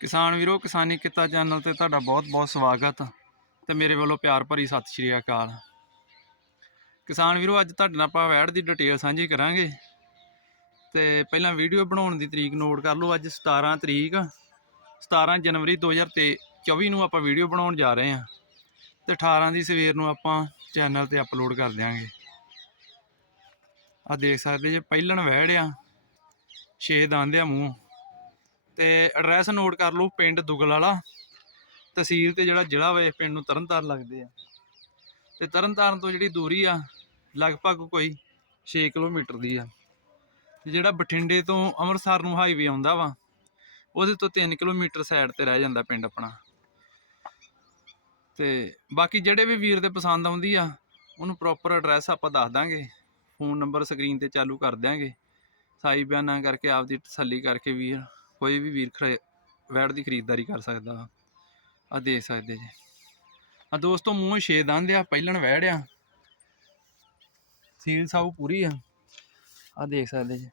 ਕਿਸਾਨ ਵੀਰੋ, ਕਿਸਾਨੀ ਕਿੱਤਾ ਚੈਨਲ ਤੇ ਤੁਹਾਡਾ ਬਹੁਤ-ਬਹੁਤ ਸਵਾਗਤ ਤੇ ਮੇਰੇ ਵੱਲੋਂ ਪਿਆਰ ਭਰੀ ਸਤਿ ਸ਼੍ਰੀ ਅਕਾਲ। ਕਿਸਾਨ ਵੀਰੋ, ਅੱਜ ਤੁਹਾਡੇ ਨਾਲ ਆਪਾਂ ਵੈੜ ਦੀ ਡਿਟੇਲ ਸਾਂਝੀ ਕਰਾਂਗੇ ਤੇ ਪਹਿਲਾਂ ਵੀਡੀਓ ਬਣਾਉਣ ਦੀ ਤਰੀਕ ਨੋਟ ਕਰ ਲਓ, ਅੱਜ 17 ਤਰੀਕ 17 ਜਨਵਰੀ 2024 ਨੂੰ ਆਪਾਂ ਵੀਡੀਓ ਬਣਾਉਣ ਜਾ ਰਹੇ ਹਾਂ ਤੇ 18 ਦੀ ਸਵੇਰ ਨੂੰ ਆਪਾਂ ਚੈਨਲ ਤੇ ਅਪਲੋਡ ਕਰ ਦਿਆਂਗੇ। ਆ ਦੇਖ ਸਕਦੇ ਜੇ ਪਹਿਲਣ ਵਹਿੜ ਆ, ਛੇ ਦੰਦ ਆ ਮੂੰਹ। ਤੇ ਐਡਰੈਸ ਨੋਟ ਕਰ ਲਓ ਪਿੰਡ ਦੁਗਲ ਵਾਲਾ। ਤਹਿਸੀਲ ਤੇ ਜਿਹੜਾ ਜ਼ਿਲ੍ਹਾ ਵਾ ਵੇ ਪਿੰਡ ਨੂੰ ਤਰਨਤਾਰਨ ਲੱਗਦੇ ਆ। ਤੇ ਤਰਨਤਾਰਨ ਤੋਂ ਜਿਹੜੀ ਦੂਰੀ ਆ, ਲਗਭਗ ਕੋਈ 6 ਕਿਲੋਮੀਟਰ ਦੀ ਆ। ਤੇ ਜਿਹੜਾ ਬਠਿੰਡੇ ਤੋਂ ਅੰਮ੍ਰਿਤਸਰ ਨੂੰ ਹਾਈਵੇ ਆਉਂਦਾ ਵਾ, ਉਹਦੇ ਤੋਂ 3 ਕਿਲੋਮੀਟਰ ਸਾਈਡ ਤੇ ਰਹਿ ਜਾਂਦਾ ਪਿੰਡ ਆਪਣਾ। ਤੇ ਬਾਕੀ ਜਿਹੜੇ ਵੀ ਵੀਰ ਦੇ ਪਸੰਦ ਆਉਂਦੀ ਆ, ਉਹਨੂੰ ਪ੍ਰੋਪਰ ਐਡਰੈਸ ਆਪਾਂ ਦੱਸ ਦਾਂਗੇ। ਫੋਨ ਨੰਬਰ ਸਕਰੀਨ ਤੇ ਚਾਲੂ ਕਰ ਦਿਆਂਗੇ। ਸਾਈ ਬਿਆਨਾਂ ਕਰਕੇ, ਆਪਦੀ ਤਸੱਲੀ ਕਰਕੇ ਵੀਰ। ਕੋਈ ਵੀ ਵੀਰ ਖਰੇ ਵੈੜ ਦੀ ਖਰੀਦਦਾਰੀ ਕਰ ਸਕਦਾ ਆ ਦੇਖ ਸਕਦੇ ਜੀ। ਆ ਦੋਸਤੋ, ਮੂੰਹ ਛੇ ਦੰਦ ਆ, ਪਹਿਲਣ ਵੈੜ ਆ। ਸੀਲ ਸਾਊ ਪੂਰੀ ਆ। ਆ ਦੇਖ ਸਕਦੇ ਜੀ।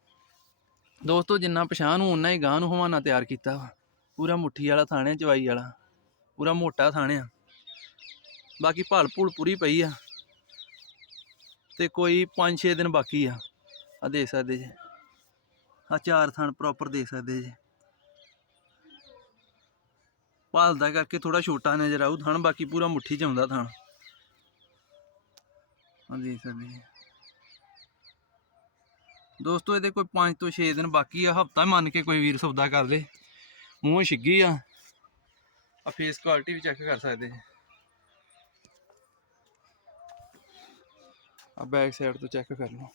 ਦੋਸਤੋ, ਜਿੰਨਾ ਪਛਾਣ ਨੂੰ ਉਨਾ ਹੀ ਗਾਂ ਨੂੰ ਹਵਾਨਾ ਤਿਆਰ ਕੀਤਾ ਵਾ। ਪੂਰਾ ਮੁੱਠੀ ਵਾਲਾ ਥਾਣੇ ਚਵਾਈ ਵਾਲਾ। ਪੂਰਾ ਮੋਟਾ ਥਾਣੇ ਆ ਬਾਕੀ ਭਲ ਭੂਲ ਪੂਰੀ ਪਈ ਆ। ਤੇ ਕੋਈ 5-6 ਦਿਨ ਬਾਕੀ ਆ। ਆ ਦੇਖ ਸਕਦੇ ਜੀ। ਆ ਚਾਰ ਥਾਣ ਪ੍ਰੋਪਰ ਦੇਖ ਸਕਦੇ ਜੀ। ਭਾਲਦਾ ਕਰਕੇ ਥੋੜਾ ਛੋਟਾ ਨਜ਼ਰ ਆਊ ਥਣ, ਬਾਕੀ ਪੂਰਾ ਮੁੱਠੀ ਚ ਆਉਂਦਾ ਥਣ। ਆ ਸਕਦੇ ਜੀ। ਦੋਸਤੋ, ਇਹਦੇ ਕੋਈ 5 ਤੋਂ 6 ਦਿਨ ਬਾਕੀ ਆ, ਹਫਤਾ ਮੰਨ ਕੇ ਕੋਈ ਵੀਰ ਸੌਦਾ ਕਰ ਲੇ। ਮੂੰਹ ਛਿੱਗੀ ਆ। ਆ ਫੇਸ ਕੁਆਲਿਟੀ ਵੀ ਚੈੱਕ ਕਰ ਸਕਦੇ ਆ ਬੈਕ ਸਾਈਡ ਤੋਂ ਚੈੱਕ ਕਰ ਲਓ।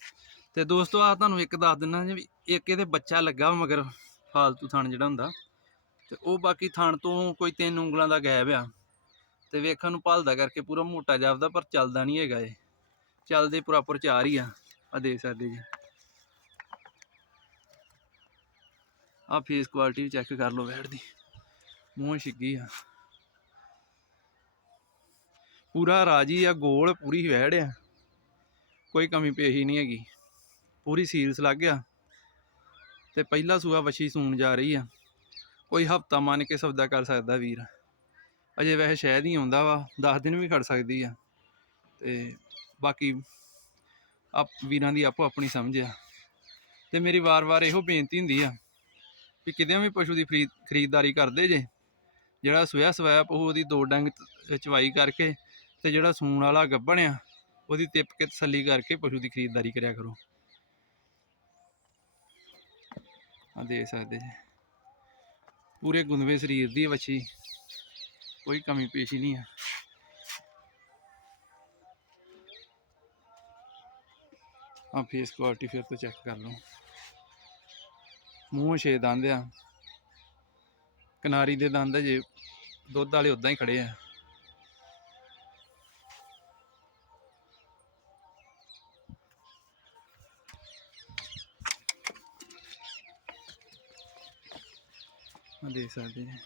ਤੇ ਦੋਸਤੋ ਆ ਤੁਹਾਨੂੰ ਇੱਕ ਦੱਸ ਦਿੰਨਾ ਜੀ ਇੱਕ ਇਹਦੇ ਬੱਚਾ ਲੱਗਾ ਮਗਰ ਫਾਲਤੂ ਥਣ ਜਿਹੜਾ ਹੁੰਦਾ। ਤੇ ਉਹ ਬਾਕੀ ਥਣ ਤੋਂ ਕੋਈ ਤਿੰਨ ਉਂਗਲਾਂ ਦਾ ਗੈਬ ਆ। ਤੇ ਵੇਖਣ ਨੂੰ ਭਾਲਦਾ ਕਰਕੇ ਪੂਰਾ ਮੋਟਾ ਜਾਪਦਾ ਪਰ ਚੱਲਦਾ ਨਹੀਂ ਹੈਗਾ ਇਹ। ਚੱਲਦੇ ਪ੍ਰੋਪਰ ਚਾਰ ਹੀ ਆ ਆ ਦੇਖ ਸਕਦੇ ਜੀ। ਆ ਫੇਸ ਕੁਆਲਿਟੀ ਵੀ ਚੈੱਕ ਕਰ ਲਓ ਵੈੜ ਦੀ। ਮੂੰਹ ਛਿੱਗੀ ਆ। ਪੂਰਾ ਰਾਜੀ ਆ, ਗੋਲ ਪੂਰੀ ਵੈੜ ਆ। ਕੋਈ ਕਮੀ ਪੇਸ਼ੀ ਨਹੀਂ ਹੈਗੀ। ਪੂਰੀ ਸੀਲਸ ਲੱਗ ਗਿਆ ਤੇ ਪਹਿਲਾ ਸੂਆ ਵਛੀ ਸੂਣ ਜਾ ਰਹੀ ਆ। ਕੋਈ ਹਫਤਾ ਮੰਨ ਕੇ ਸੌਦਾ ਕਰ ਸਕਦਾ ਵੀਰ। ਅਜੇ ਵੈਸੇ ਸ਼ਾਇਦ ਹੀ ਆਉਂਦਾ ਵਾ 10 ਦਿਨ ਵੀ ਖੜ ਸਕਦੀ ਆ। ਤੇ ਬਾਕੀ ਆਪ ਵੀਰਾਂ ਦੀ ਆਪੋ ਆਪਣੀ ਸਮਝ ਆ। ਤੇ ਮੇਰੀ ਵਾਰ-ਵਾਰ ਇਹੋ ਬੇਨਤੀ ਹੁੰਦੀ ਆ ਵੀ ਕਿਤੇ ਵੀ ਪਸ਼ੂ ਦੀ ਖਰੀਦ, ਖਰੀਦਦਾਰੀ ਕਰਦੇ ਜੇ, ਜਿਹੜਾ ਸਵੈ ਸਵਾਇਆ ਪਹੂ ਉਹਦੀ ਦੋ ਡੰਗ ਚਵਾਈ ਕਰਕੇ ਤੇ ਜਿਹੜਾ ਸੂਣ ਵਾਲਾ ਗੱਭਣ ਆ, ਉਹਦੀ ਤਿਪ ਕੇ ਤਸੱਲੀ ਕਰਕੇ ਪਸ਼ੂ ਦੀ ਖਰੀਦਦਾਰੀ ਕਰਿਆ ਕਰੋ। ਆ ਦੇਖ ਸਕਦੇ ਜੀ। ਪੂਰੇ ਗੁੰਦਵੇ ਸਰੀਰ ਦੀ ਵੱਛੀ। ਕੋਈ ਕਮੀ ਪੇਸ਼ੀ ਨਹੀਂ ਆ। ਆ ਫੇਸ ਕੁਆਲਿਟੀ ਫਿਰ ਤੋਂ ਚੈੱਕ ਕਰ ਲਓ। ਮੂੰਹ ਛੇ ਦੰਦ ਆ। ਕਿਨਾਰੀ ਦੇ ਦੰਦ ਜੇ। ਦੁੱਧ ਵਾਲੇ ਉਦਾਂ ਹੀ ਖੜੇ ਆ। ਆ ਦੇਖ ਸਕਦੇ ਜੀ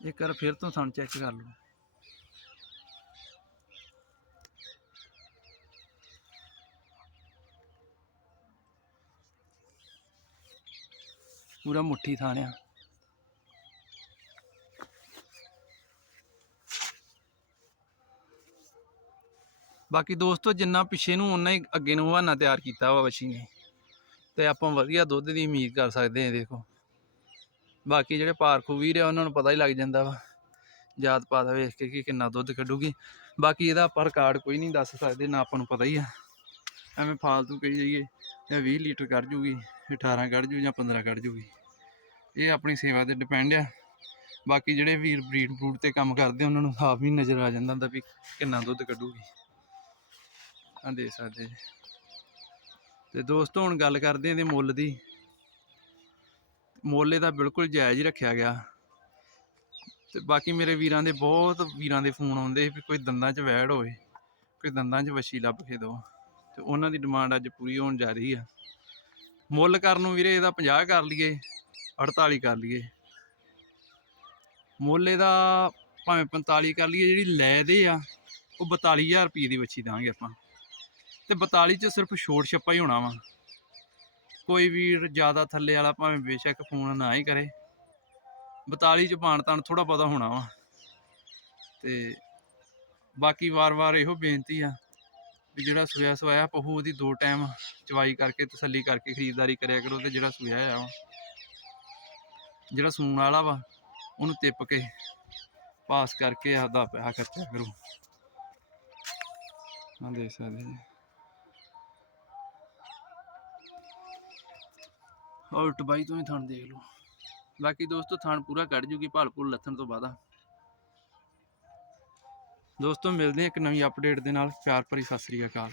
ਇੱਕ ਵਾਰ ਫਿਰ ਤੋਂ ਸਾਨੂੰ ਚੈੱਕ ਕਰ ਲਓ। ਪੂਰਾ ਮੁੱਠੀ ਥਾਣਿਆ। ਬਾਕੀ ਦੋਸਤੋ, ਜਿੰਨਾ ਪਿੱਛੇ ਨੂੰ ਉਹਨਾਂ ਹੀ ਅੱਗੇ ਨੂੰ ਹਵਾਨਾ ਤਿਆਰ ਕੀਤਾ ਵਾ ਵਛੀ ਨੇ। ਤੇ ਆਪਾਂ ਵਧੀਆ ਦੁੱਧ ਦੀ ਉਮੀਦ ਕਰ ਸਕਦੇ ਹਾਂ, ਦੇਖੋ। ਬਾਕੀ ਜਿਹੜੇ ਪਾਰਖੂ ਵੀਰ ਆ, ਉਹਨਾਂ ਨੂੰ ਪਤਾ ਹੀ ਲੱਗ ਜਾਂਦਾ ਵਾ। ਜਾਤ ਪਾਤ ਵੇਖ ਕੇ ਕਿ ਕਿੰਨਾ ਦੁੱਧ ਕੱਢੂਗੀ। ਬਾਕੀ ਇਹਦਾ ਆਪਾਂ ਰਿਕਾਰਡ ਕੋਈ ਨਹੀਂ ਦੱਸ ਸਕਦੇ, ਨਾ ਆਪਾਂ ਨੂੰ ਪਤਾ ਹੀ ਆ। ਐਵੇਂ ਫਾਲਤੂ ਕਹੀ ਜਾਈਏ ਇਹ 20 ਲੀਟਰ ਕੱਢ ਜੂਗੀ 18 ਕੱਢ ਜੂ, ਜਾਂ 15 ਕੱਢ ਜੂਗੀ। ਇਹ ਆਪਣੀ ਸੇਵਾ ਤੇ ਡਿਪੈਂਡ ਆ। ਬਾਕੀ ਜਿਹੜੇ ਵੀਰ ਬਰੀਡ ਬਰੂਡ ਤੇ ਕੰਮ ਕਰਦੇ ਉਹਨਾਂ ਨੂੰ ਸਾਫ਼ ਵੀ ਨਜ਼ਰ ਆ ਜਾਂਦਾ ਹੁੰਦਾ ਵੀ ਕਿੰਨਾ ਦੁੱਧ ਕੱਢੂਗੀ। ਆ ਦੇ ਸਕਦੇ ਜੀ ਤੇ ਦੋਸਤੋ, ਹੁਣ ਗੱਲ ਕਰਦੇ ਹਾਂ ਇਹਦੇ ਮੁੱਲ ਦੀ। ਮੁੱਲ ਇਹਦਾ ਬਿਲਕੁਲ ਜਾਇਜ਼ ਹੀ ਰੱਖਿਆ ਗਿਆ। ਤੇ ਬਾਕੀ ਮੇਰੇ ਵੀਰਾਂ ਦੇ ਬਹੁਤ ਵੀਰਾਂ ਦੇ ਫੋਨ ਆਉਂਦੇ ਸੀ ਵੀ ਕੋਈ ਦੰਦਾਂ 'ਚ ਵੈੜ ਹੋਵੇ, ਕੋਈ ਦੰਦਾਂ 'ਚ ਵੱਛੀ ਲੱਭ ਕੇ ਦਿਓ ਤੇ ਉਹਨਾਂ ਦੀ ਡਿਮਾਂਡ ਅੱਜ ਪੂਰੀ ਹੋਣ ਜਾ ਰਹੀ ਆ। ਮੁੱਲ ਕਰਨ ਨੂੰ ਵੀਰੇ ਇਹਦਾ 50 ਕਰ ਲਈਏ 48 ਕਰ ਲਈਏ। ਮੁੱਲ ਇਹਦਾ ਭਾਵੇਂ 45 ਕਰ ਲਈਏ, ਜਿਹੜੀ ਲੈ ਦੇ ਆ, ਉਹ 42000 ਰੁਪਏ ਦੀ ਵੱਛੀ ਦਾਂਗੇ ਆਪਾਂ। ਤੇ 42 ਚ ਸਿਰਫ ਛੋਟ ਛੱਪਾ ਹੀ ਹੋਣਾ ਵਾ। ਕੋਈ ਵੀਰ ਜ਼ਿਆਦਾ ਥੱਲੇ ਵਾਲਾ ਭਾਵੇਂ ਬੇਸ਼ੱਕ ਫੋਨ ਨਾ ਹੀ ਕਰੇ। 42 ਚ ਪਾਣ ਤਾਂ ਥੋੜਾ ਬਹੁਤਾ ਹੋਣਾ ਵਾ। ਤੇ ਬਾਕੀ ਵਾਰ-ਵਾਰ ਇਹੋ ਬੇਨਤੀ ਆ ਵੀ ਜਿਹੜਾ ਸੋਇਆ ਸਵਾਇਆ ਪਹੂ ਉਹਦੀ ਦੋ ਟਾਈਮ ਚਵਾਈ ਕਰਕੇ ਤਸੱਲੀ ਕਰਕੇ ਖਰੀਦਦਾਰੀ ਕਰਿਆ ਕਰੋ ਤੇ ਜਿਹੜਾ ਸੋਇਆ ਆ ਵਾ। ਜਿਹੜਾ ਸੂਣ ਵਾਲਾ ਵਾ ਉਹਨੂੰ ਟਿੱਪ ਕੇ ਪਾਸ ਕਰਕੇ ਆਪਦਾ ਪੈਸਾ ਖਰਚਿਆ ਕਰੋ। ਆ ਦੇਖ ਸਕਦੇ ਜੀ। ਉਲਟ ਬਾਈ, ਤੋਂ ਹੀ ਥਣ ਦੇਖ ਲਓ ਬਾਕੀ ਦੋਸਤੋ, ਥਣ ਪੂਰਾ ਕੱਢ ਜੂਗੀ, ਭਾਲ ਭੁਲ ਲੱਥਣ ਤੋਂ ਬਾਅਦ ਦੋਸਤੋ, ਮਿਲਦੇ ਹਾਂ ਇੱਕ ਨਵੀਂ ਅਪਡੇਟ ਦੇ ਨਾਲ। ਪਿਆਰ ਭਰੀ ਸਤਿ ਸ੍ਰੀ ਅਕਾਲ।